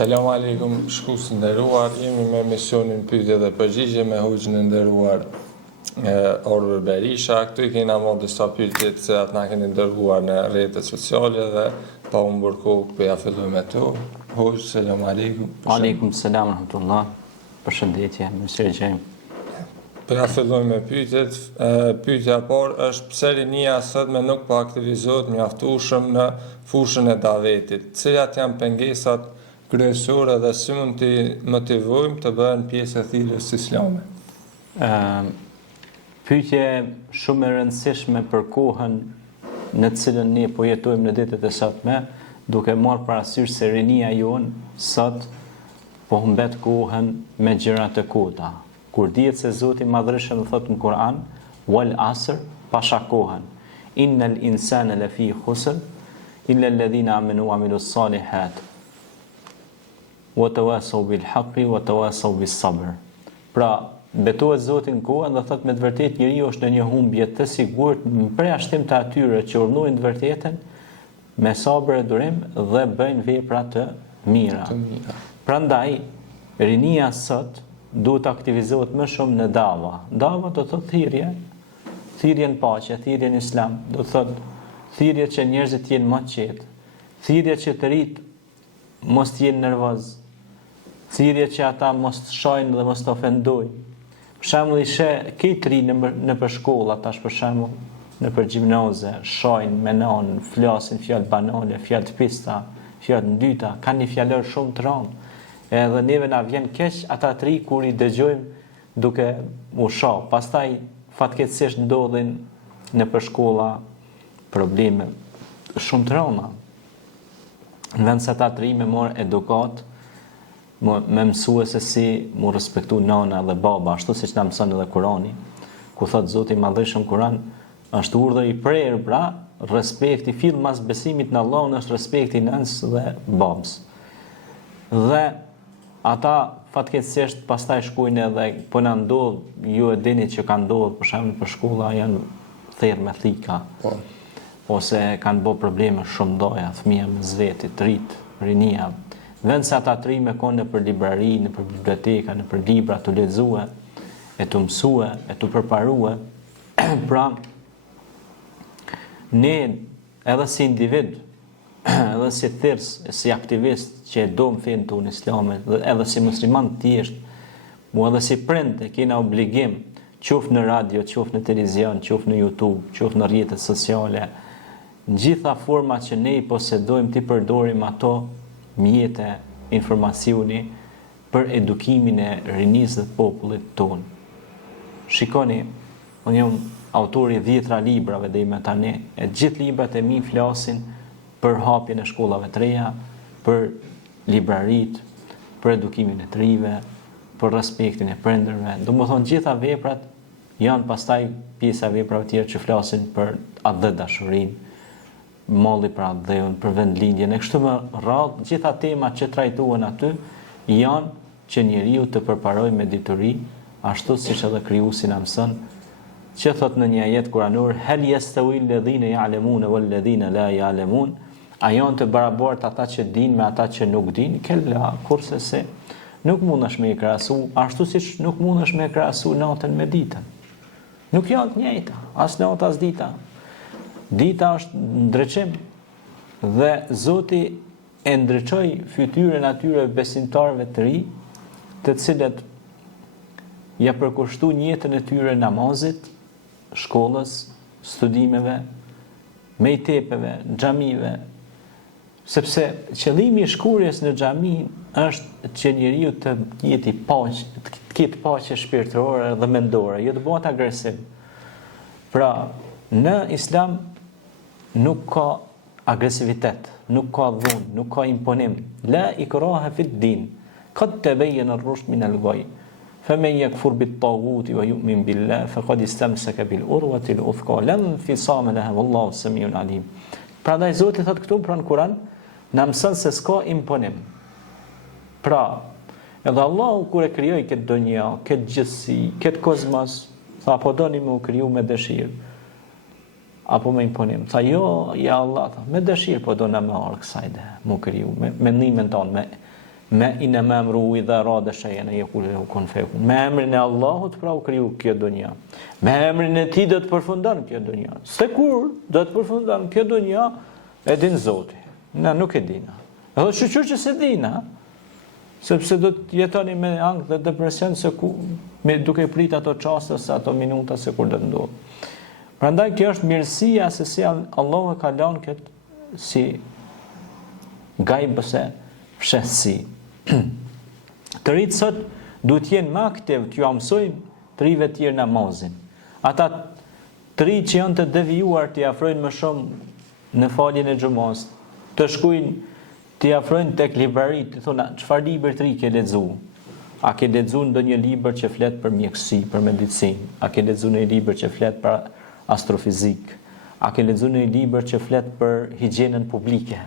Selam aleikum, shkues nderuar, jemi me misionin pyetje dhe përgjigje me hoxhën e nderuar Orver Berisha. Këtu i kena marrë disa pyetje që atë na keni dërguar në rrjetet sociale dhe pa u mburku ja fillojmë me to. Hoxh, selam aleikum. Aleikum selam rahmetullah. Përshëndetje, mirësevgjëm. Ja fillojmë me pyetjet. Pyetja e parë është pse rinia sotme nuk po aktivizohet mjaftueshëm në fushën e davetit. Cilat janë pengesat kryesore dhe si mund t'i motivojmë të bëhen pjesë e thirrjes islame? Pyetje shumë e rëndësishme për kohën në të cilën ne po jetojmë në ditët e sotme, duke marrë parasysh se rinia jonë sot po humbet kohën me gjëra të kota. Kur dihet se Zoti Madhreshëm thotë në Kur'an, wal asr, pasha kohën, innal insana lafi khusr illa alladhina amanu wa amilus salihat wa tawasaw bil haqqi wa tawasaw bis sabr. Pra, betohet Zoti në kohën dhe thotë me të vërtetë njeriu është në një humbje të sigurt për jashtim të atyre që urnojnë të vërtetën me sabër e durim dhe bëjnë vepra të mira. Prandaj, rinia sot duhet aktivizohet më shumë në dava. Dava do të thotë thirrje në paqe, thirrje në islam, do të thotë thirrje që njerëzit jenë më të qetë, thirrje që të rit mos të jenë nervoz, thirrje që ata mos të shojnë dhe mos të ofendojnë. Për shembull, këtë ri në për shkolla, tash për shembull, në për gjimnaze, shojnë, menon, flasin fjalë banale, fjalë të pista, fjalë ndyta, kanë një fjalor shumë të rëndë. Edhe neve na vjen keq ata të ri kur i dëgjojmë duke u shoh. Pastaj fatkeqësisht ndodhin në për shkolla probleme shumë të rënda. Në vend se ata të ri me marr edukat, me mësue se si mu respektu nana dhe baba, ashtu siç na mëson edhe Kurani, ku thot Zoti i Madhëshëm Kur'an, është urdhër i prerë, pra respekti fill mas besimit në Allahun është respekti nënës dhe babës. Dhe ata fatkeqësisht pastaj shkojnë edhe po na ndodh, ju e dini që ka ndodhur për shembull për shkolla janë therr me thika. Ose kanë bë probleme shumë doja, fëmijë me zveti, të rit, rinia. Vend se ata të ri me konë në për librari, në për biblioteka, në për libra të lexue, e të mësue, e të përparue, pra ne edhe si individ, edhe si thirrës, si aktivist që e do më fenë tonë islame, edhe si musliman të thjesht, edhe si prind e kena obligim, qoftë në radio, qoftë në televizion, qoftë në YouTube, qoftë në rrjetet sociale, në gjitha forma që ne i posedojmë të përdorim ato mjete informacioni për edukimin e rinisë dhe popullit tonë. Shikoni, unë jam autori 10 librave dhe ime tani, e gjithë librat e mi flasin për hapjen e shkollave të reja, për librarit, për edukimin e të rive, për respektin e prindërve. Do më thonë gjitha veprat janë pastaj pjesa veprave tjera që flasin për atë dhe dashurin, molli për atë dheun, për vendlindjen, e kështu më radhë, gjitha temat që trajtohen aty janë që njeriu të përparojë me dituri, ashtu siç edhe krijuesi na mëson, që thot në një ajet kuranor, hal yastawi alladhina ya'lamun wal ladhina la ya'lamun, a janë të barabartë ata që dinë me ata që nuk dinë? Kella, kurse se nuk mundesh me i krahasu, ashtu siç nuk mundesh me krahasu natën me ditën. Nuk janë të njëjta, as nata as dita. Dita është ndryqim dhe Zoti e ndryqoi fytyrën atyre besimtarëve të ri, të cilët ja përkushtu jetën e tyre namazit, shkollës, studimeve, mejtepeve, xhamive, sepse qëllimi i shkurjes në xhami është që njeriu të jetë i paqë, të ketë paqe shpirtërore dhe mendore, jo të bëhet agresiv. Pra, në Islam nuk ka agresivitet, nuk ka dhunë, nuk ka imponim. La ikraha fid din, qad tabayyana ar-rushd min al-ghayy. Faman yakfur bit-taghuti wa yu'min billah faqad istamsaka bil-urwati al-wuthqa la infisama laha wallahu samiun alim. Prandaj Zoti thot këtu pranë Kur'an, na mëson se s'ka imponim. Pra, edhe Allahu kur e krijoi këtë donjë, këtë gjithësi, këtë kozmos, tha po doni më u kriju me dëshirë. Apo me imponim. Tha jo, ja Allah, tha, me dëshirë po do na më orë kësajde, më kriju, me mendimin tonë, me inama amruhu idha arada shay'an an yaqula lahu kun fayakun. Me emrin e Allahut pra u kriju kjo dunja. Me emrin e Tij do të përfundon kjo dunja. Se kur do të përfundon kjo dunja e din Zoti. Na nuk e dina. Edhe shqyr që se dina, sepse do të jetoni me ankth dhe depresion se ku duke prit ato çaste ose ato minuta se kur do të ndodh. Prandaj kjo është mirësia se si Allahu e ka lënë këtë si gajb ose fshehsi. Të rritë sot duhet jenë më aktiv të ju mësojnë të rive tjerë namazin. Ata të ri që janë të devijuar të afrojnë më shumë në faljen e xumës, të shkojnë të afrojnë tek librarit, të thonë çfarë libër të ri ke lexuar? A ke lexuar ndonjë libër që flet për mjekësi, për medicinë? A ke lexuar një libër që flet për astrofizik? A ke lexuar një libër që flet për higjienën publike?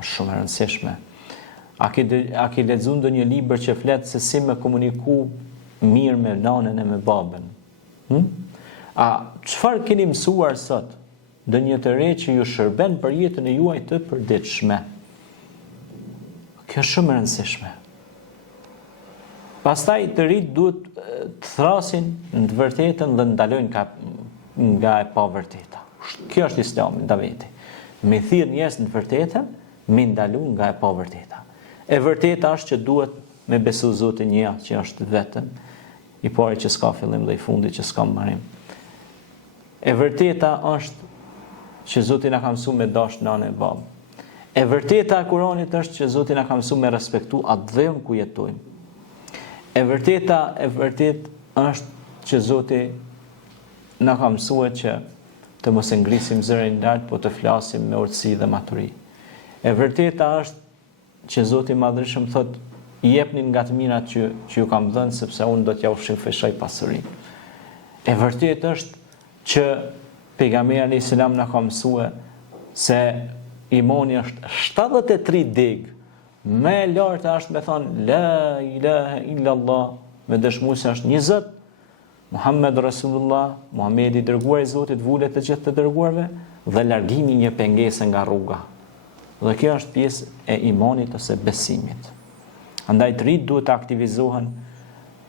Është shumë e rëndësishme. A ke lexuar ndonjë libër që flet se si me komuniku mirë me nanën e me babën? A çfarë keni mësuar sot? Ndonjë të re që ju shërben për jetën e juaj të përditshme. Kjo është shumë e rëndësishme. Pastaj të rit duhet të thrasin në të vërtetën dhe ndalojnë nga e pa vërteta. Kjo është Islami, daveti. Me thirr njerëz në të vërtetën, me ndalu nga e pa vërteta. E vërteta është që duhet me besu Zotin një që është vetëm, i pari që s'ka fillim dhe i fundi që s'ka mbarim. E vërteta është që Zoti na ka mësuar me dash nanë e babë. E vërteta e Kuranit është që Zoti na ka mësuar me respektu atë dheun ku jetojmë. E vërtet është që Zoti na ka mësuar që të mos e ngrisim zërin lart, po të flasim me urtësi dhe maturi. E vërteta është që Zoti i Madhërisht thot, jepni nga të mirat që ju kam dhënë, sepse unë do t'ja ushqej pasurinë. E vërtet është që pejgamberi alayhis salam na ka mësuar se imani është 73 deg. Më e larta është me thonë la ilaha illa Allah, me dëshmuar se është një Zot, Muhammed Rasulullah, Muhamedi i dërguar i Zotit, vulet të gjithë të dërguarve dhe largimi një pengese nga rruga. Dhe kjo është pjesë e imanit ose besimit. Andaj të rit duhet të aktivizohen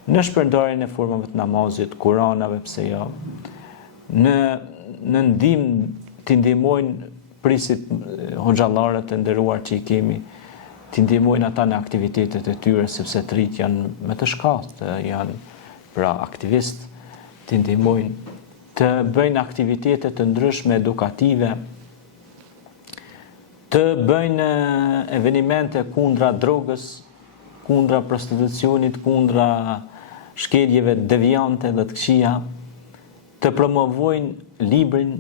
në shpërndarjen e formave të namazit, kuranave, pse jo, në ndihmë të ndihmojnë prisit hoxhallarët e nderuar që i kemi, të ndihmojnë ata në aktivitetet e tyre, sepse të rit janë me të shkallët, janë pra aktivistë, të ndihmojnë të bëjnë aktivitete të ndryshme edukative, të bëjnë evenimente kundra drogës, kundra prostitucionit, kundra shkeljeve deviante dhe të këqija, të promovojnë librin,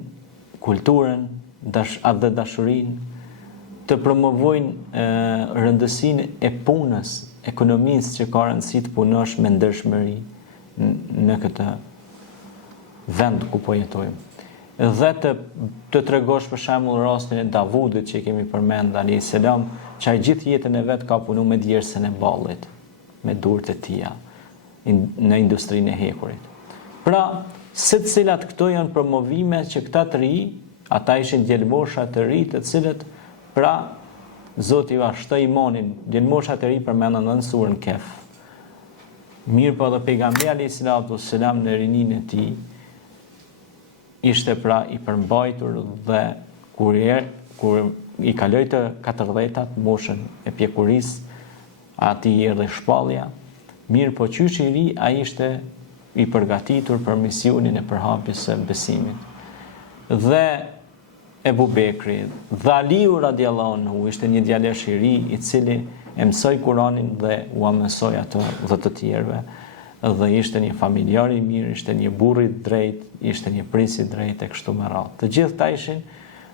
kulturën dhe dashurinë, të promovojnë rëndësinë e punës, ekonomisë që ka rëndësi të punosh me ndershmëri në këtë vend ku po jetojmë. Dhe të tregosh për shembull rastin e Davudit që kemi përmend alayhis salam, që ai gjithë jetën e vet ka punuar me djersën e ballit, me durët e tija, në industrinë e hekurit. Pra, secilat këto janë promovime që këta të ri, ata ishin djelmosha të ri, të cilët pra Zoti va shtoi imanin, djelmosha të ri përmendën në surën Kehf. Mirë po dhe pejgamberi alayhis salam në rininë e tij ishte pra i përmbajtur dhe kur i kaloi të 40-tat, moshën e pjekurisë, ati erdhi shpallja. Mirë po qysh i ri, ai ishte i përgatitur për misionin e përhapjes së besimit. Dhe Ebu Bekri dhe Aliu radiallahu anhu ishte një djalesh i ri i cili e mësoi Kuranin dhe u mësoi ato dhe të tjerëve. Dhe ishte një familjar i mirë, ishte një burr i drejt, ishte një pris i drejt e kështu me radhë. Të gjithë ta ishin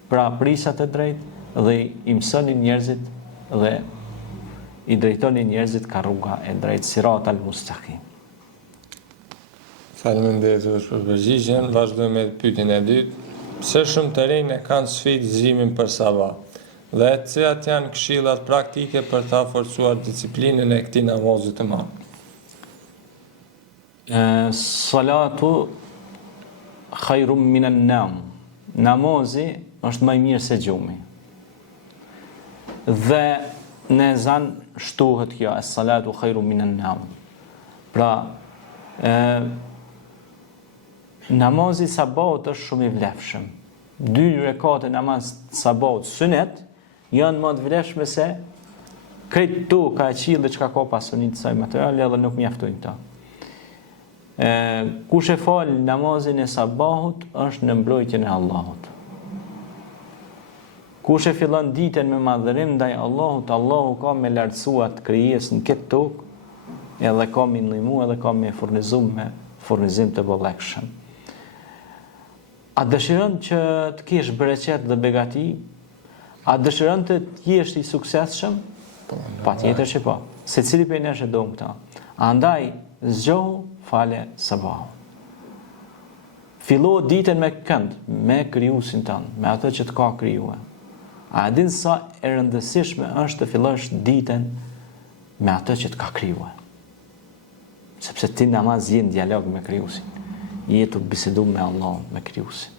pra prisat e drejt dhe i mësonin njerëzit dhe i drejtonin njerëzit ka rruga e drejt, sirat al-mustaqim. Faleminderit për përgjigjen. Vazhdojmë me pyetjen e dytë. Pse shumë të rinj e kanë sfidëzimin për sabah? Dhe cilat janë këshillat praktike për ta forcuar disiplinën e këtij namazit të madh? Salatu khairum minan nam. Namazi është më i mirë se gjumi. Dhe në ezan shtohet kjo, as-salatu khairu minan nawm. Pra, namazi sabahut është shumë i vlefshëm. 2 rekate namaz sabahut sunet janë më të vlefshme se krejt toka e qiellit çka ka pasunit saj materiale edhe nuk mjaftojnë këta. Kush e fal namazin e sabahut është në mbrojtjen e Allahut. Kush e fillon ditën me madhërim ndaj Allahut, Allahu ka me lartësuar krijesën këtë tokë, edhe ka me ndihmu edhe ka me furnizu me furnizim të bollëkshëm. A dëshiron që të kesh bereqet dhe begati? A dëshiron të jesh i suksesshëm? Patjetër që po. Secili prej nesh e do këta. Andaj zgjohu fale sabahu. Fillo ditën me kënd, me krijuesin tënd, me atë që të ka krijuar. A din sa e rëndësishme është të fillosh ditën me atë që të ka krijuar. Sepse ti namaz je në dialog me krijuesin. Je të bisedu me Allah, me krijuesin.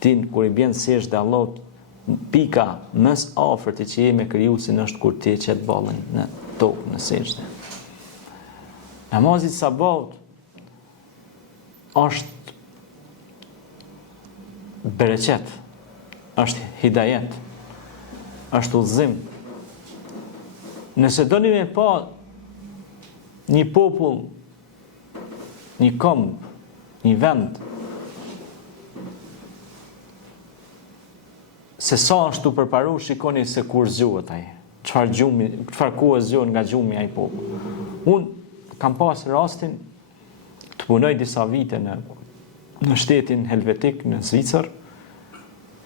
Ti kur i bjen sesh dhe Allahut, pika mës afërt që je me krijuesin është kur ti qet ballën në tokë, në sejdë. Namazi sabahut është bereqet, është hidajet, është udhëzim. Nëse doni me pa një popull, një kombë, një vend, se sa është të përparu, shikoni se kur zgjohet ai. Çfarë kohë zgjohet nga gjumi ai popull. Unë kam pas rastin të punoj disa vite në shtetin helvetik, në Zvicër,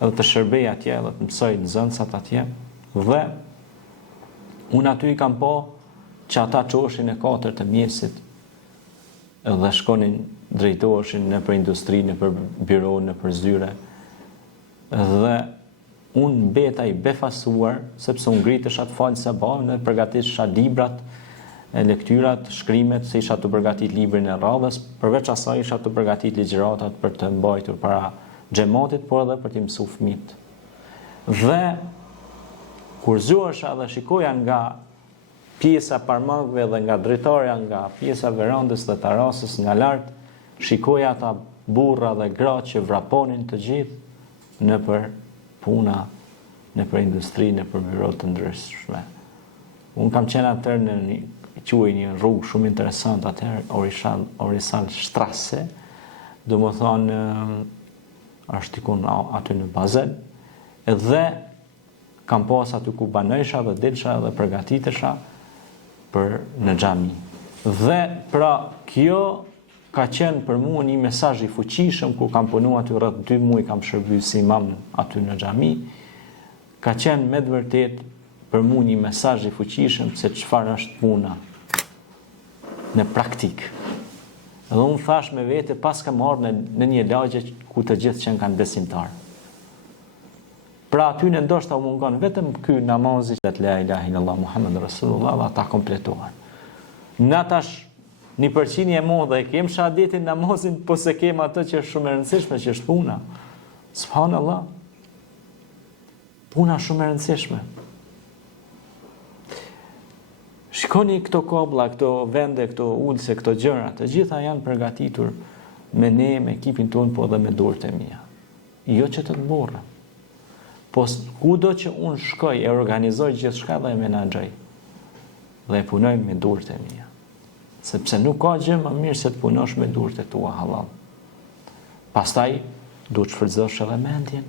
edhe të shërbej atje, edhe të mësoj nxënësat atje, dhe unë aty i kam pa që ata çoshin e 4 të mjesit, edhe shkonin drejtoheshin në për industri, në për biro, në për zyre, dhe unë beta i befasuar, sepse unë ngritesha të falë sabah, në përgatisha librat, lektyrat, shkrimet, se isha të përgatit librin e radhës, përveç asaj isha të përgatit ligjëratat për të mbajtur para xhamatit, por edhe për t'i mësu fëmijët. Dhe kur zgjohesha dhe shikoja nga pjesa parmakëve dhe nga drejtorja, nga pjesa verandës dhe terasës nga lart, shikoja ata burra dhe gra që vraponin të gjithë në për puna, në për industri, në për byro të ndryshme. Unë kam qenë atër në një rrugë shumë interesant atër, Orisal Shtrasse, do më thonë, është tikun aty në Bazel, edhe kam pas aty ku banojsha dhe dilsha dhe përgatitesha për në xhami. Dhe pra kjo ka qenë për mua një mesazh i fuqishëm, ku kam punu aty rreth 2 muaj, kam shërbyer si imam aty në xhami. Ka qenë me të vërtet për mua një mesazh i fuqishëm se çfarë është puna në praktik. Dhe unë thash me vete, pas kam ardhur në një lagje ku të gjithë që kanë besimtar. Pra aty në ndoshta u mungon vetëm ky namazi, la ilaha illallah Muhammed Rasulullah, dhe ata kompletohen. Na tash 1% e modhe e kem shahadetin namazin, po se kem atë që është shumë e rëndësishme, që është puna. Subhanallah. Puna shumë e rëndësishme. Shikoni këto kobbla, këto vende, këto ulse, këto gjëra, të gjitha janë përgatitur me ne, me ekipin tonë, po edhe me dorët e mia. Jo që të burra. Po kudo që unë shkoj e organizoj gjithçka dhe e menaxhoj. Dhe e punoj me dorët e mia. Sepse nuk ka gjë më mirë se të punosh me durët e tua halal. Pastaj duhet shfrytëzosh edhe mendjen,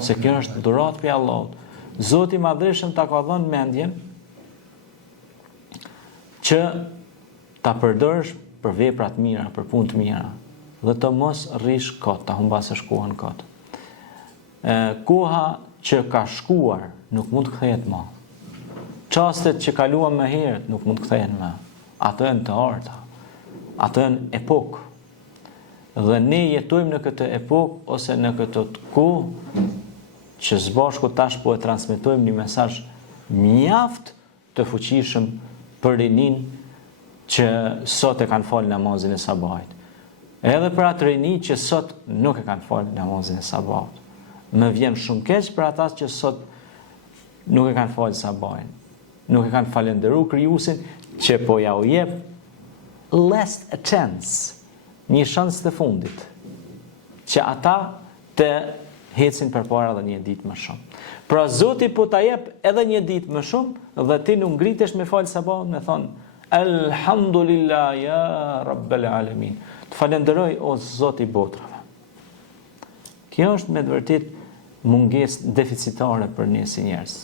se kjo është dhuratë prej Allahut. Zoti i Madhreshëm ta ka dhënë mendjen që ta përdorësh për vepra të mira, për punë të mira, dhe të mos rrish kot, ta humbasësh kohën kot. Koha që ka shkuar nuk mund të kthehet më. Çastet që kaluam më herët nuk mund të kthehen më. Ato janë të arta, ato janë epokë. Dhe ne jetojmë në këtë epokë ose në këtë kohë që së bashku tash po e transmetojmë një mesazh mjaft të fuqishëm për rinin që sot e kanë falë namazin e sabahit. Edhe për atë rini që sot nuk e kanë falë namazin e sabahit. Më vjen shumë keq për ata që sot nuk e kanë falë sabahin. nuk e kanë falendëruar krijuesin që po ja u jep last chance, një shans të fundit, që ata të hecin përpara edhe një ditë më shumë. Pra Zoti po ta jep edhe një ditë më shumë dhe ti nuk ngritesh me fal sabah, me thon Alhamdulillah ya Rabbel Alamin. Të falenderoj o Zoti i botrave. Kjo është me të vërtet mungesë deficitare për ne si njerëz.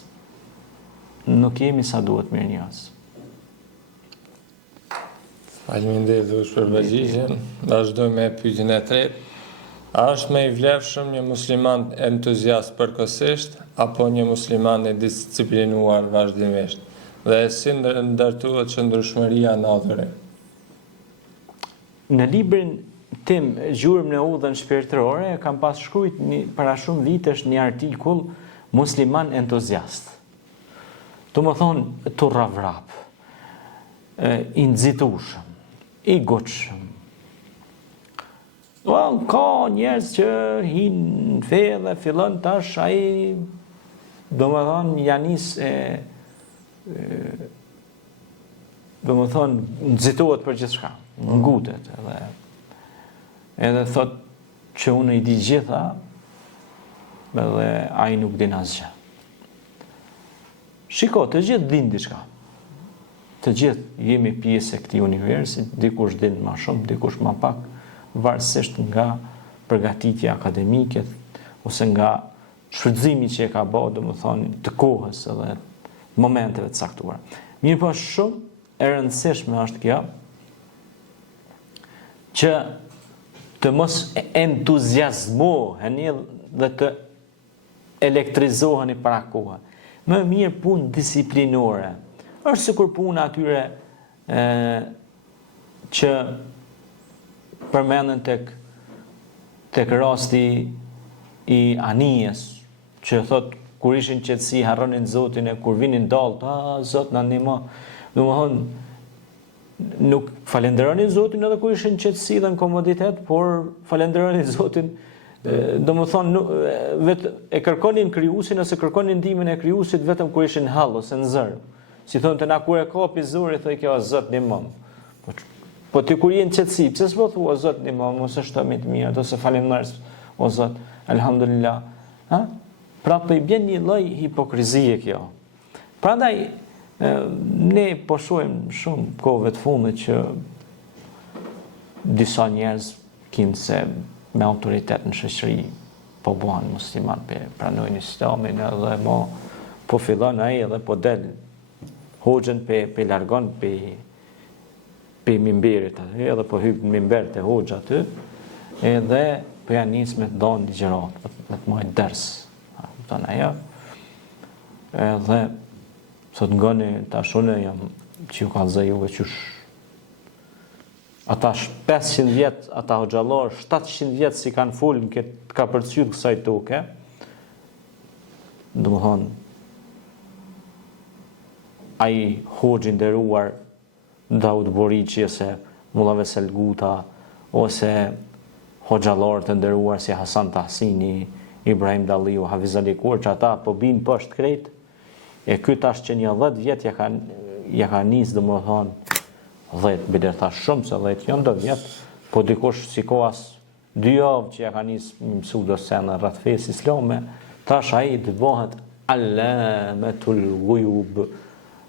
Nuk jemi sa duhet mirë njerëz. Faleminderit Dhush për përgjigjen. Vazhdoj me pyetjen e tretë. A është më i vlefshëm një musliman entuziast përkohësisht apo një musliman i disiplinuar vazhdimisht? Dhe si ndërtohet qëndrueshmëria në adhurim? Në librin tim Gjurmë në udhën shpirtërore kam pas shkruajt para shumë vitesh një artikull musliman entuziast. Do të thonë të rravrap, i nxitueshëm, i goçshëm. Ka njerëz që hinë në fe dhe fillon tash ai domethënë janis domethënë nxitohet për gjithçka, ngutet edhe thot që unë i di gjitha edhe ai nuk din asgjë. Shiko, të gjithë din diçka. Të gjithë jemi pjesë e këtij universi, dikush din më shumë, dikush më pak, varësisht nga përgatitja akademike ose nga shfrytëzimi që e ka bërë, domethënë të kohës edhe momenteve të caktuara. Mirë po shumë e rëndësishme është kjo që të mos entuziazmoheni dhe të elektrizoheni para kohë. Më mirë punë disiplinore. Është sikur puna atyre që përmenden tek rasti i anijes, që thot kur ishin qetësi harronin Zotin e kur vinin dallë, Zot na ndihmo. Domethënë nuk falenderonin Zotin edhe kur ishin qetësi dhe në komoditet, por falenderonin Zotin, domethënë vetë e kërkonin krijuesin ose kërkonin ndihmën e krijuesit vetëm kur ishin hall ose në zër. Si thonë na kur e kapi zuri thoj kjo Zot ndihmo. Po ti kur je në qetësi, pse s'po thua o Zot ndihmo, ose shtomi të mirë, ose falenderoj o Zot, alhamdulillah. Ha? Pra po i bën një lloj hipokrizie kjo. Prandaj ne po shohim shumë kohëve të fundit që disa njerëz kinë se me autoritet në shoqëri po buan musliman, pranojnë islamin edhe mo po fillon ai edhe po del hoxhën pe largon pe mimberit aty, edhe po hyp në mimber te hoxha aty, edhe po ja nis me të dhënë ligjërat, me të marrë ders. Kupton ajo? Edhe sot ngoni tash unë jam që ju ka zë juve qysh. Ata 500 vjet, ata hoxhallar 700 vjet si kanë fol në këtë ka përcjell kësaj toke. Domthon ai hoxhi nderuar Daud Boriçi ose Mulla Vesel Guta ose hoxhallar të nderuar si Hasan Tahsini, Ibrahim Dalliu, Hafiz Ali Kurç, ata po bin poshtë krejt. E ky tash që një 10 vjet ja ka nis domethën 10 bider tash shumë se 10 janë 10 vjet, po dikush sikoas 2 javë që ja ka nis mësu do sena rreth fesë islame, tash ai të bëhet alamatul ghuyub.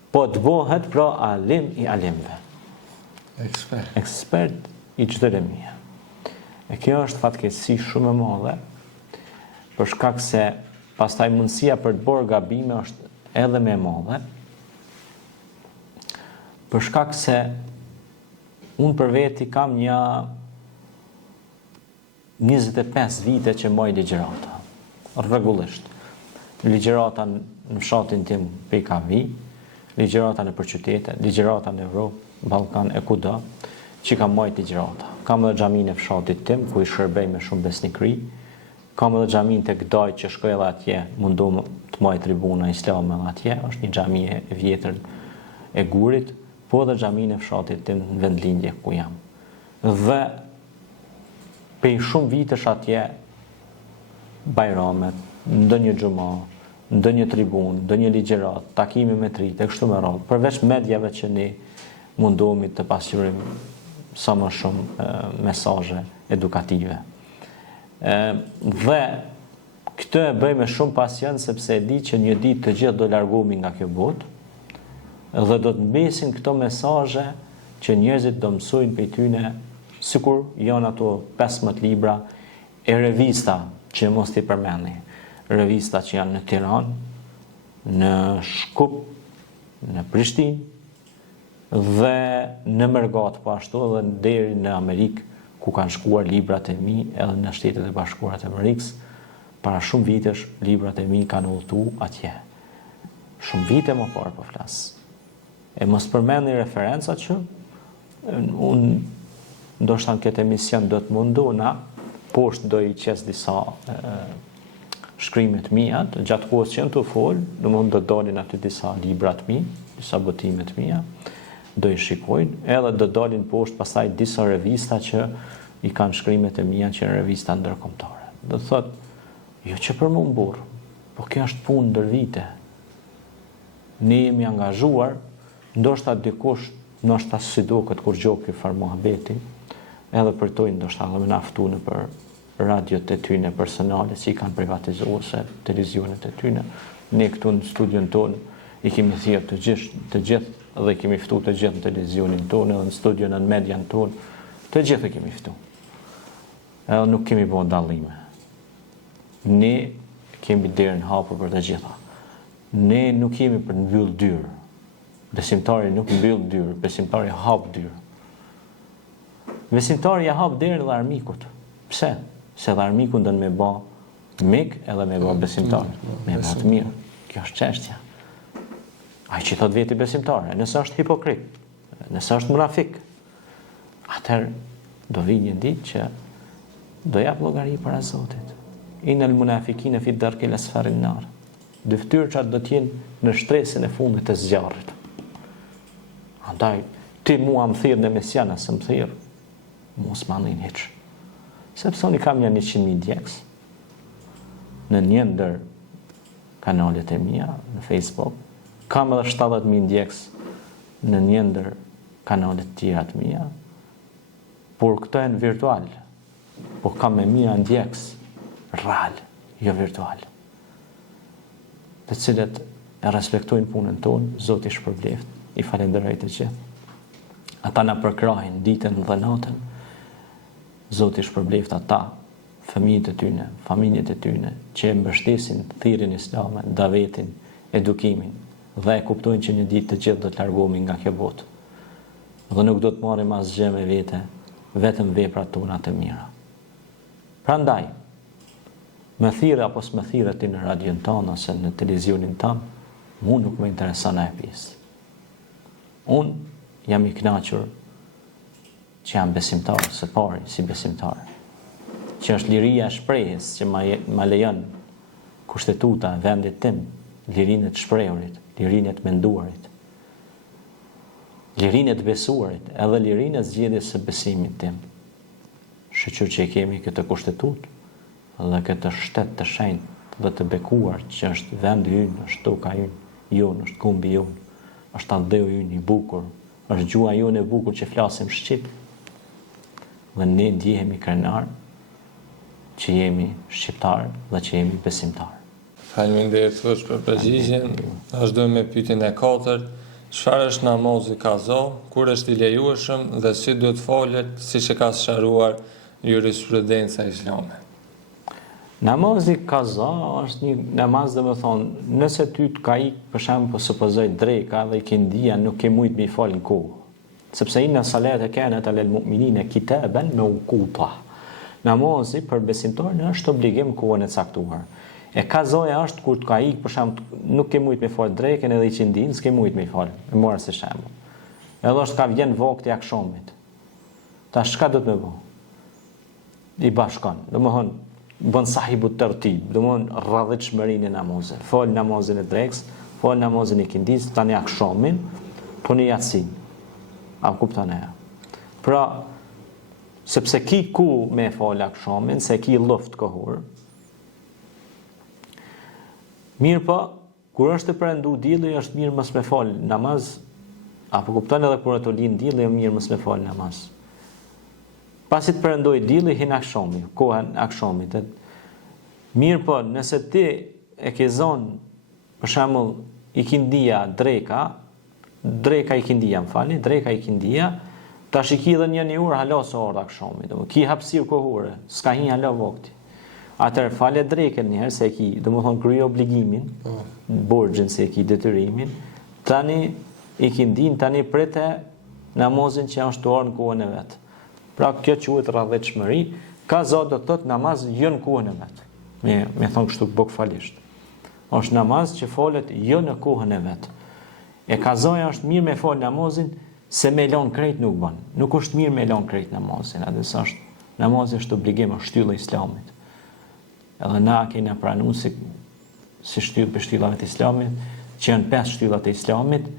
Po të bëhet pra alim i alimve. Ekspert i çdo lëmie. E kjo është fatkeqësi shumë e madhe, për shkak se pastaj mundësia për të bërë gabime është edhe më e madhe. Për shkak se unë për veti kam një 25 vite që mbaj ligjërata, rregullisht. Ligjërata në fshatin tim PKV, ligjërata në qytete, ligjërata në Evropë, Ballkan e kudo, që kam mbajt ligjërata. Kam edhe xhamin e fshatit tim ku i shërbej me shumë besnikëri. Kam edhe xhamin tek Daj që shkoj edhe atje, mundom të mbaj tribuna islame atje, është një xhami e vjetër e Gurit, po edhe xhamin e fshatit tim në vendlindje ku jam. Dhe prej shumë vitesh atje bajramet, ndonjë xhumë, ndonjë tribun, ndonjë ligjërat, takime me tritë, e kështu me radhë, përveç medjave që ne mundohemi të pasqyrim sa më shumë mesazhe edukative. Dhe këtë e bëj me shumë pasion sepse e di që një ditë të gjithë do largohemi nga kjo botë dhe do të mbesin këto mesazhe që njerëzit do mësojnë prej tyne, sikur janë ato 15 libra e revista që mos t'i përmendni. Revista që janë në Tiranë, në Shkup, në Prishtinë dhe në Mërgat po ashtu edhe deri në Amerikë ku kanë shkuar librat e mi edhe në Shtetet e Bashkuara të Amerikës. Para shumë vitesh librat e mi kanë udhëtu atje. Shumë vite më parë po flas. E mos përmendni referencat që unë ndoshta në këtë emision do të mundona, poshtë do i qes disa shkrimet mia, gjatë kohës që të fol, do mund të dalin aty disa libra të mi, disa botime të mia, do i shikojnë, edhe do dalin poshtë pastaj disa revista që i kanë shkrimet e mia që janë revista ndërkombëtare. Do thot, jo që për më burr, po kjo është punë ndër vite. Ne jemi angazhuar, ndoshta dikush, ndoshta si duket kur gjoki far muhabeti, edhe për to ndoshta edhe më naftuar për radiot e tyne personale që i kanë privatizuar ose televizionet e tyne. Ne këtu në studion tonë i kemi thirrë të gjithë dhe i kemi ftuar të gjithë në televizionin tonë edhe në studion në median tonë, të gjithë i kemi ftuar. Edhe nuk kemi bërë dallime. Ne kemi derën hapur për të gjitha. Ne nuk jemi për të mbyll dyrë. Besimtari nuk mbyll dyrë, besimtari hap dyrë. Besimtari ja hap derën dhe armikut. Pse? Se dhe armiku ndën me ba mik edhe me ba besimtar. Me ba të mirë. Kjo është çështja. Ai që thot veti besimtar, nëse është hipokrit, nëse është munafik, atëherë do vi një ditë që do jap llogari para Zotit. Inal munafiqina fi darkil asfarin nar. Dyftyrçat do të jenë në shtresën e fundit të zjarrit. Andaj ti mua më thirr në mesjana se më thirr, mos më ndin hiç. Sepse unë kam janë 100.000 djeks në një ndër kanalet e mia në Facebook, kam edhe 70.000 djeks në një ndër kanalet tjera të mia, por këto janë virtual, po kam me mia djeks real, jo virtual, të cilët e respektojnë punën tonë, Zoti shpërbleft, i falenderoj të gjithë. Ata na përkrahin ditën dhe natën, Zoti shpërbleft ata, fëmijët e tyne, familjet e tyne, që e mbështesin thirrjen islame, davetin, edukimin, dhe e kuptojnë që një ditë të gjithë do të largohemi nga kjo botë. Dhe nuk do të marrim asgjë me vete, vetëm veprat tona të mira. Prandaj, më thirrë apo s'më thirrë ti në radion tonë ose në televizionin tonë, mua nuk më intereson ai pjesë. Unë jam i kënaqur që jam besimtar, së pari si besimtar, që është liria e shprehjes që ma lejon kushtetuta e vendit tim, lirinë e të shprehurit, lirinë e të menduarit, lirinë e të besuarit, edhe lirinë e zgjedhjes së besimit tim. Shqyr që i kemi këtë kushtetut dhe këtë shtet të shenjtë dhe të bekuar që është vendi ynë, është toka ynë, është kumbi ynë, është andeu ynë i bukur, është gjua ynë e bukur që flasim shqip, dhe ne ndjehemi krenar që jemi shqiptar dhe që jemi besimtar. Faleminderit thosh për përgjigjen. Vazhdojmë me pyetjen e katërt. Çfarë është namazi kaza, kur është i lejueshëm dhe si duhet falet, siç e ka sqaruar jurisprudenca islame? Namazi kaza është një namaz, domethënë, nëse ty të ka ikë për shembull po supozoj dreka dhe i ke ndija nuk ke mujt me i fal në kohë. Sepse inna salate kanat alal mu'minina kitaban mawquta. Namazi për besimtarin është obligim kohën e caktuar. E kazoja është kur të ka ikë, për shembull, nuk ke mujt me fal drekën edhe i qindin, s'ke mujt me fal. E mora si shembull. Edhe është ka vjen vakti i akşamit. Tash çka do të më bëj? I bashkon. Domethënë bën sahibu tertib, domethënë rradhëshmërinë e namazit. Fal namazin e drekës, fal namazin e kindis, tani akşamin, puni Yasin. A kupton e? Pra, sepse ki ku me fal akşamin, se ki luft kohor, Mirë po, kur është të perëndu dielli, është mirë mos me fal namaz, apo kupton edhe kur ato lind dielli, është mirë mos me fal namaz. Pasi të perëndoi dielli, hin akshomi, kohën akshomit. Mirë po, nëse ti e ke zonë, për shembull, ikindia dreka ikindia, dreka ikindia, tash i ki dhe një orë hala së orë akshomit, ki hapësirë kohore, s'ka hi hala vokti. Atër fale dreken njëherë se ki, dhe më thonë krye obligimin, borgjën se ki detyrimin, tani i kindin, tani prete namazin që është të orë në kohën e vetë. Pra kjo quhet radhëtshmëri, ka zotë do të thotë namaz jo në kohën e vetë. Me thonë kështu bokfalisht. Është namaz që folet jo në kohën e vetë. E kazoja është mirë me fol namazin, se me lon krejt nuk bën. Nuk është mirë me lon krejt namazin, edhe sa është namazi është obligim, është shtylla e Islamit. Edhe na kena pranuar si shtyllë për shtyllave të Islamit, që janë 5 shtyllat e Islamit,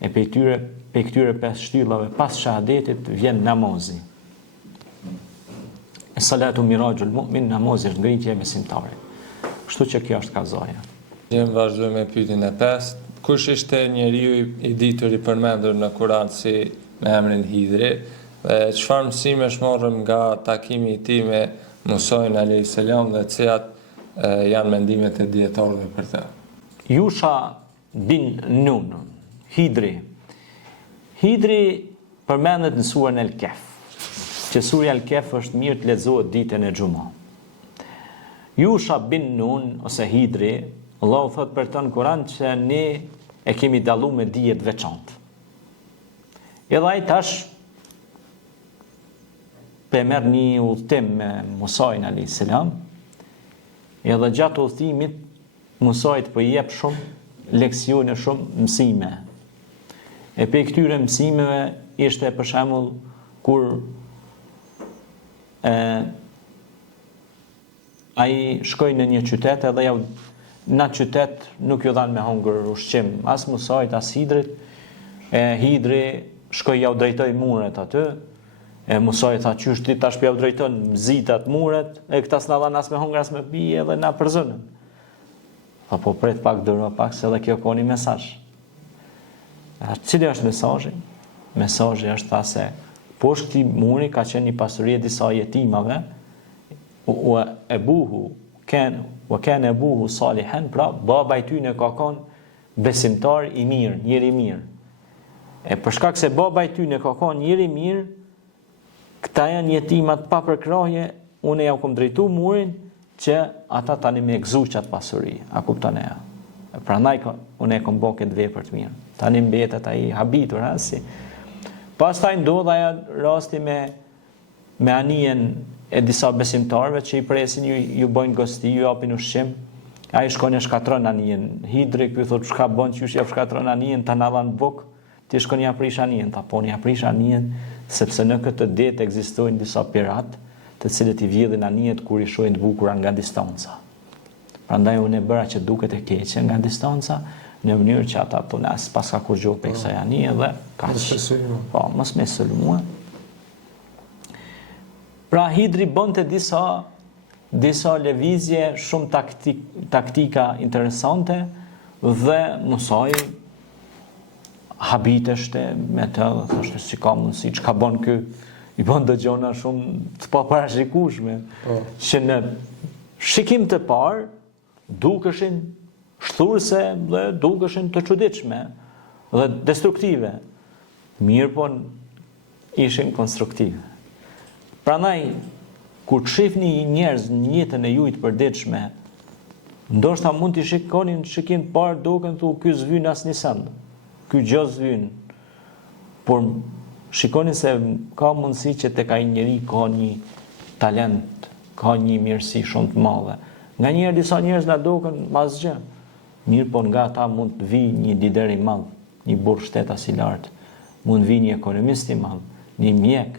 e pe këtyre 5 shtyllave pas shahadetit vjen namazi. E salatu mirajul mu'min, namazi është ngritje e besimtarit. Kështu që kjo është kazoja. Jem vazhdoj me pyetjen e 5. Kush ishte njeriu i ditur i përmendur në Kur'an si me emrin Hidri? Dhe çfarë mësimesh morëm nga takimi i tij me Musajin a.s. dhe cilat janë mendimet e dietarëve për të? Yusha bin Nun, Hidri. Hidri përmendet në surën El-Kehf, që surja El-Kehf është mirë të lexohet ditën e xumë. Yusha bin Nun ose Hidri, Allahu thot për të në Kur'an që ne e kemi dallu me dije të veçantë. Edhe ai tash pe merr një udhtim me Musajin a.s. Edhe gjatë udhtimit Musajit po i jep shumë leksione, shumë mësime. E pe këtyre mësimeve ishte për shembull kur ai shkoi në një qytet edhe në qytet nuk ju dhanë me hongër ushqim, as Musajit, as Hidrit. Hidri shkoi ja u drejtoi muret aty, Musajit tha qysh ti tash ja u drejton mzitat muret, këta s'na dhanë as me hongër as me pi edhe na përzënën. Tha po prit pak dëro pak se edhe kjo ka një mesazh. Cili është mesazhi? Mesazhi është tha se poshtë këtij muri ka qenë një pasuri e disa jetimave, Ken e buhu salihen, pra baba i tyne ka qenë besimtar i mirë, njeri mirë. E për shkak se baba i tyne ka qenë njeri mirë, këta janë jetimat pa përkraje, unë ja u kom drejtu murin që ata tani me gëzu qatë pasuri, a kupton e ja. Prandaj unë e kom bë këtë vepër të mirë. Tani mbetet ai habitur, si. Pastaj ndodh ajo rasti me anijen e disa besimtarëve që i presin ju bojnë gosti, ju japin ushqim. Ai shkon e shkatron anijen. Hidri ky thotë çka bën qysh ja shkatron anijen, ta na dhan buk, ti shkon ja prish anijen, ta po ja prish anijen, sepse në këtë det ekzistojnë disa pirat, të cilët i vjedhin anijet kur i shohin të bukura nga distanca. Prandaj unë e bëra që duket e keqe nga distanca, në mënyrë që ata thonë as pas ka kur gjoh pe kësaj anije dhe kaq. Po, mos më sulmua. Pra Hidri bënte disa lëvizje shumë taktika interesante dhe Musaji habiteshte me të dhe thoshte si ka mundësi, çka bën ky, i bën do gjona shumë të paparashikueshme, që në shikim të parë dukeshin shthurse dhe dukeshin të çuditshme dhe destruktive. Mirë po ishin konstruktive. Prandaj, kur shihni njerëz në jetën e juaj të përditshme, ndoshta mund t'i shikoni në shikim të parë duken thu ky zvyn asnjë send. Ky gjë zvyn. Por shikoni se ka mundësi që tek ai njeri ka një talent, ka një mirësi shumë të madhe. Nganjëherë disa njerëz na duken asgjë. Mirë po nga ata mund të vijë një lider i madh, një burr shtetas i lartë, mund vijë një ekonomist i madh, një mjek,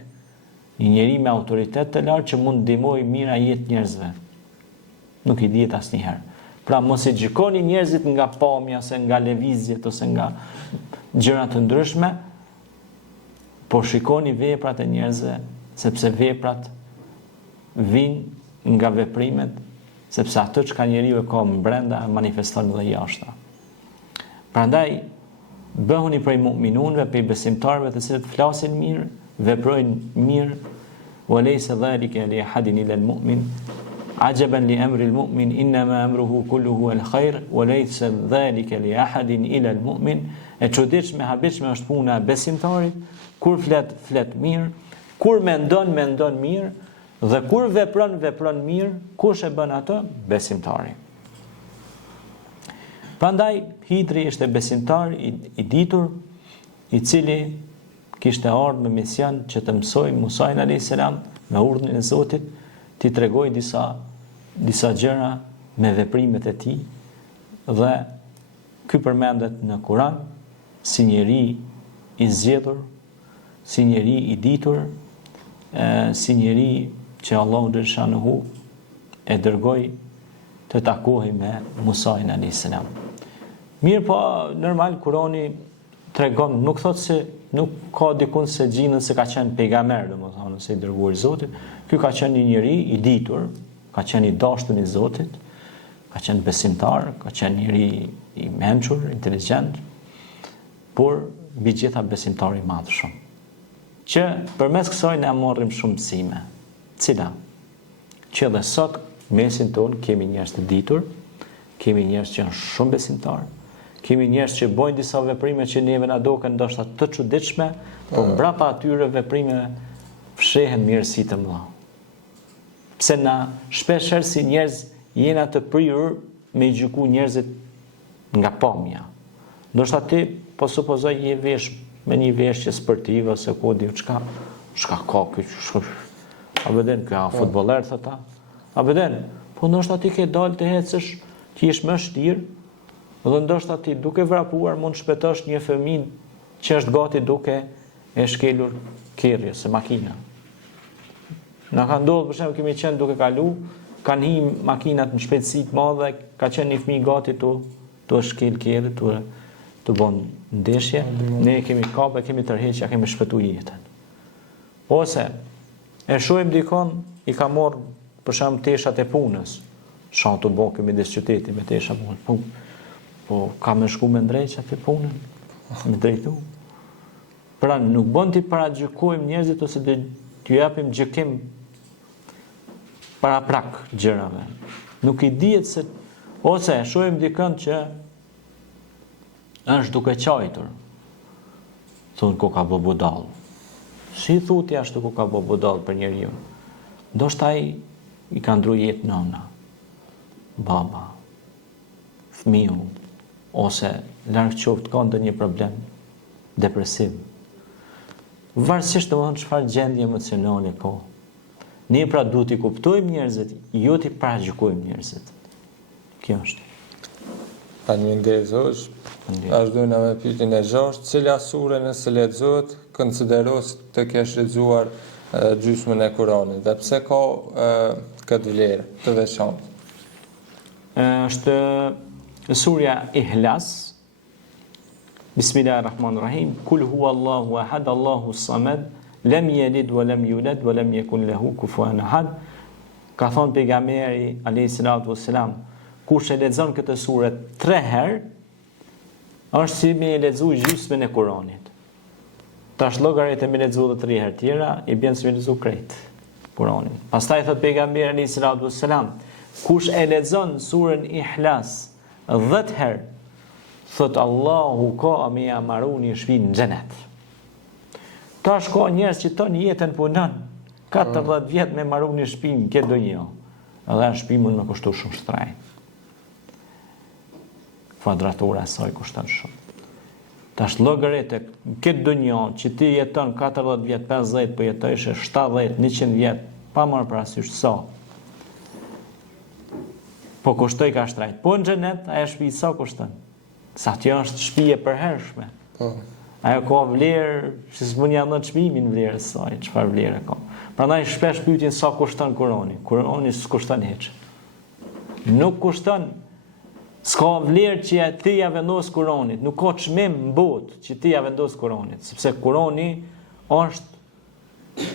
një njeri me autoritet të lartë që mund ndihmojë mira jetë njerëzve. Nuk i dihet asnjëherë. Pra mos i gjykoni njerëzit nga pamja, ose nga lëvizjet, ose nga gjëra të ndryshme, por shikoni veprat e njerëzve, sepse veprat vijnë nga veprimet sepse ato që ka njeriu e ka brenda manifeston edhe jashta. Prandaj bëhuni prej mu'minunve, prej besimtarëve të cilët flasin mirë, veprojnë mirë, walaysa dhalika li ahadin illa al-mu'min, ajaban li amri al-mu'min, innama amruhu kulluhu al-khair, walaysa dhalika li ahadin illa al-mu'min. E çuditshme, habitshme është puna e besimtarit, kur flet mirë, kur mendon mirë, dhe kur vepron mirë, kush e bën ato? Besimtari. Prandaj Hidri ishte besimtar i ditur, i cili kishte ardhur me mision që të mësoj Musajin alayhis salam me urdhrin e Zotit, t'i tregoj disa gjëra me veprimet e tij, dhe ky përmendet në Kur'an si njeri i zgjedhur, si njeri i ditur, si njeri që Allahu xhaleshanuhu e dërgoi të takohej me Musajin alayhis salam. Mirë po, normal, Kurani tregon, nuk thot se nuk ka dikun se gjinën se ka qenë pejgamber, domethënë se i dërguar i Zotit. Ky ka qenë një njeri i ditur, ka qenë i dashur i Zotit, ka qenë besimtar, ka qenë njeri i mençur, inteligjent, por mbi gjitha besimtar i madh shumë. Që përmes kësaj ne marrim shumë mësime. Cila? Që edhe sot mesin ton kemi njerëz të ditur, kemi njerëz që janë shumë besimtar, kemi njerëz që bojnë disa veprime që neve na duken ndoshta të çuditshme, por mbrapa atyre veprimeve fshehen mirësi të mëdha. Pse na shpeshherë si njerëz jena të prirur me i gjyku njerëzit nga pamja. Ndoshta ti po supozoj je vesh me një veshje sportive ose ku di çka ka ky. A vëden ka futboller thata? A vëden? Po ndoshta ti ke dalë të ecësh, ti je më shtir, dhe ndoshta ti duke vrapuar mund shpëtosh një fëmijë që është gati duke e shkelur kerrje se makina. Na ka ndodhur për shembull kemi qenë duke kalu, kanë hi makinat në shpejtësi të madhe, ka qenë një fëmijë gati tu shkel kerrje, tu bën ndeshje, ne kemi kapë, kemi tërheqja, kemi shpëtuar jetën. Ose e shohim dikon i ka marrë për shembull teshat e punës, shantu boku midis qytetit me tesha punë. Po ka me shku me ndrejqa të punën, me drejtu. Pra nuk bën t'i paragjykojmë njerëzit ose t'ju japim gjykim para prak gjërave. Nuk i dihet se, ose shohim dikën që është duke qajtur, thonë ko ka bë budall. Si thuti ashtu ko ka bë budall për njeriu? Ndoshta ai i ka ndru jetë nëna, baba, fëmiu, ose larg qoftë ka ndonjë problem depresiv. Varësisht domethënë çfarë gjendje emocionale ka. Ne pra duhet i kuptojmë njerëzit, jo t'i paragjykojmë njerëzit. Kjo është. Faleminderit Hoxh. Vazhdojmë me pyetjen e 6, cila sure nëse lexohet konsiderohet të kesh lexuar gjysmën e Kuranit, dhe pse ka këtë vlerë të veçantë? Është surja Ihlas. Bismillahirrahmanirrahim. Kul huwa Allahu ahad, Allahu samad, lam yalid wa lam yulad wa lam yakun lahu kufuwan ahad. Ka thënë pejgamberi alayhis salatu wassalam, kush e lexon këtë sure 3 herë, është si me lexu gjysmën e Kuranit. Tash llogarit e me lexu edhe 3 herë tjera, i bën si me lexu krejt Kuranin. Pastaj thot pejgamberi alayhis salatu wassalam, kush e lexon surën Ihlas 10 herë, thot Allahu ka me ja marrë një shtëpi në xhenet. Tash ka njerëz që tonë jetën punon 14 vjet me marrë një shtëpi në këtë dunjë. Edhe shtëpi mund më kushtu shumë shtrejt. Kvadratura e saj kushton shumë. Tash llogarit e këtë dunjë që ti jeton 40 vjet, 50 po jetojsh 70, 100 vjet, pa marrë parasysh sa. Po kushtoj ka shtrejt. Po në xhenet ajo shtëpi sa kushton? Sa kjo është shtëpi e përhershme. Ajo ka vlerë, që s'mund ja dhënë çmimin vlerës saj, çfarë vlerë ka. Prandaj shpesh pyetin sa kushton Kurani. Kurani s'kushton hiç. Nuk kushton, s'ka vlerë që ti ja vendos Kuranit, nuk ka çmim në botë që ti ja vendos Kuranit, sepse Kurani është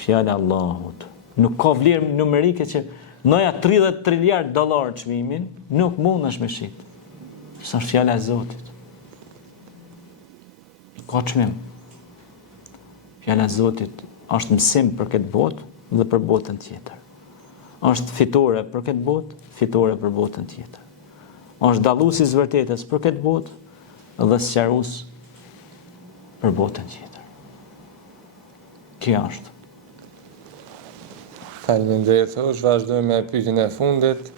fjala e Allahut. Nuk ka vlerë numerike që Noja 30 triliard dollar çmimin, nuk mundesh me shit. Sa është fjala e Zotit. Ka çmim. Fjala e Zotit është mësim për këtë botë dhe për botën tjetër. Është fitore për këtë botë, fitore për botën tjetër. Është dalluesi i vërtetës për këtë botë dhe sqarues për botën tjetër. Kjo është. Faleminderit, vazhdojmë me pyetjen e fundit.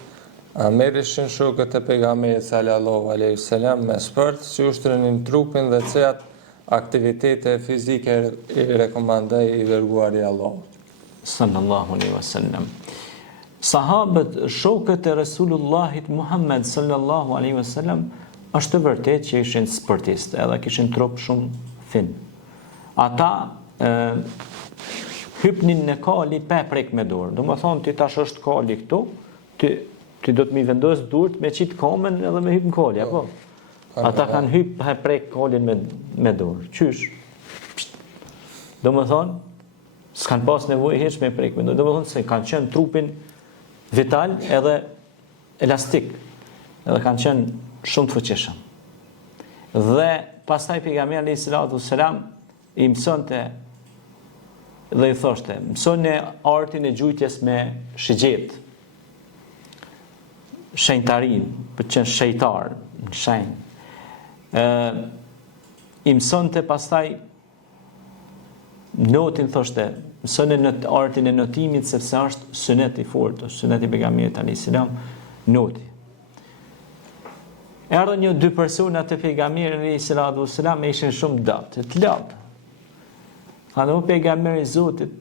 A merreshin shokët e pejgamberit sallallahu alaihi wasallam me sport, si ushtrenin trupin dhe cilat aktivitete fizike i rekomandoi i dërguari i Allahut? Sallallahu alaihi wasallam. Sahabët, shokët e Resulullahit Muhammed sallallahu alaihi wasallam, është të vërtet që ishin sportistë, edhe kishin trup shumë fin. Ata hypnin në kali pa prek me dorë. Do më thonë, ti tash është kali këtu, ti do të mi vendos durët me qitë komen edhe me hyp në kali, apo? Ata kanë hyp pa prek kalin me dorë. Qysh? Do më thonë, s'kanë pas nevojë hiç me prek me dorë. Do më thonë, se kanë qenë trupin vital edhe elastik. Edhe kanë qenë shumë të fuqishëm. Dhe pastaj pejgamberi alayhis salatu wassalam i mësonte dhe i thoshte, mësoni artin e gjujtjes me shigjet, shenjtarin, për të qenë shejtar, në shenjë. I mësonte pastaj notin, thoshte, mësoni në artin e notimit, sepse është sunet i fortë, sunet i pejgamberit alayhis salam, noti. Erdhën një dy persona të pejgamberit alayhis salatu wassalam, ishin shumë datë, të latë. Tha në pejgamberi i Zotit,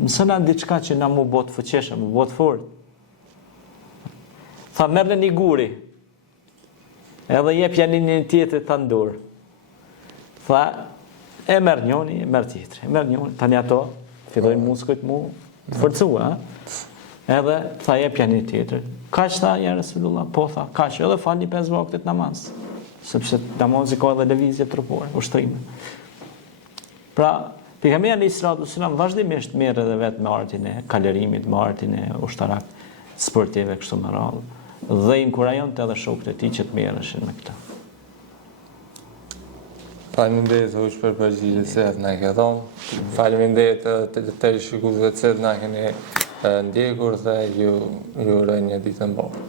mësona diçka që na mu bot fuqishëm, mu bot fort. Tha merrni një guri, edhe jep janë një tjetër të ndorë. Tha, e merr njoni, e merr tjetër, e merr njoni, tani ato, fillojnë muskujt mu të forcua, edhe tha jep janë një tjetër. Kaq tha, ja Resulullah, po tha, kaq, edhe falni 5 vaktet namaz, sepse namazi ka edhe lëvizje trupore, ushtrime. Pra, pejgamberi alayhis salatu wassalam vazhdimisht merr edhe vetë me artin e kalorimit, me artin e ushtarak sportive kështu me radhë, dhe inkurajonte edhe shokët e tij që të merreshin me këtë. Faleminderit hoq për përgjigjet që na ke dhënë. Faleminderit të shikuesve që na keni ndjekur dhe ju uroj një ditë të mbarë.